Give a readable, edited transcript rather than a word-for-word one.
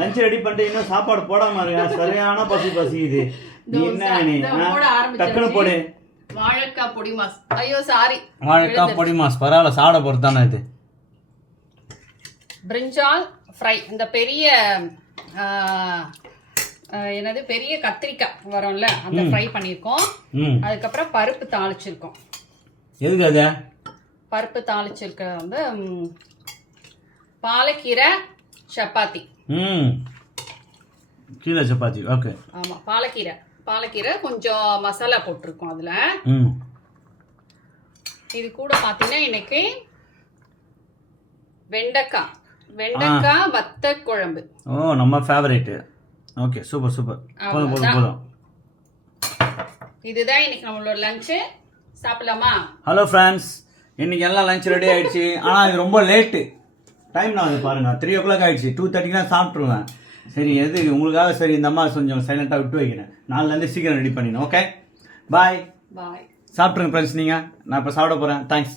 Lunch ready பண்ணிட்டு இன்னும் சாப்பாடு போடாம இருக்க. சரியான பசி இது. நீ என்ன நீ டக்குனு போடு. வாழைக்காய் பொடி மாஸ். ஐயோ சாரி, வாழைக்காய் பொடி மாஸ். பரவாயில்ல, சாட போறது தானே இது. பிரிஞ்சால் ஃப்ரை. இந்த பெரிய என்னது பெரிய கத்திரிக்காய் வரும்ல, அந்த ஃப்ரை பண்ணியிருக்கோம். அதுக்கப்புறம் பருப்பு தாளிச்சிருக்கோம். எதுக்கு அது பருப்பு தாளிச்சிருக்க வந்து பாலக்கீரை சப்பாத்தி. கீரை சப்பாத்தி. ஓகே. ஆமா, பாலக்கீரை கொஞ்சம் மசாலா போட்டிருக்கோம் அதுல. இது கூட பாத்தீங்கன்னா இன்னைக்கு வெண்டைக்காய் வத்த குழம்பு. ஓ, நம்ம ஃபேவரட். Okay, super. போதும். இதுதான் இன்னைக்கு நம்மளோட லஞ்ச். சாப்பிடலாமா? ஹலோ ஃப்ரெண்ட்ஸ், இன்னைக்கு எல்லாம் லஞ்ச் ரெடி ஆயிடுச்சு. ஆனால் இது ரொம்ப லேட்டு டைம். நான் பாருங்க 3 o'clock ஆயிடுச்சு. 2:30 தான் சாப்பிட்ருவேன். சரி, எது உங்களுக்காக சரி இந்த அம்மா கொஞ்சம் சைலண்டாக விட்டு வைக்கிறேன். நாலுலேருந்து சீக்கிரம் ரெடி பண்ணிடணும். ஓகே, பாய். பாய். சாப்பிட்ருங்க ஃப்ரெண்ட்ஸ். நீங்கள் நான் இப்போ சாப்பிட போகிறேன். தேங்க்ஸ்.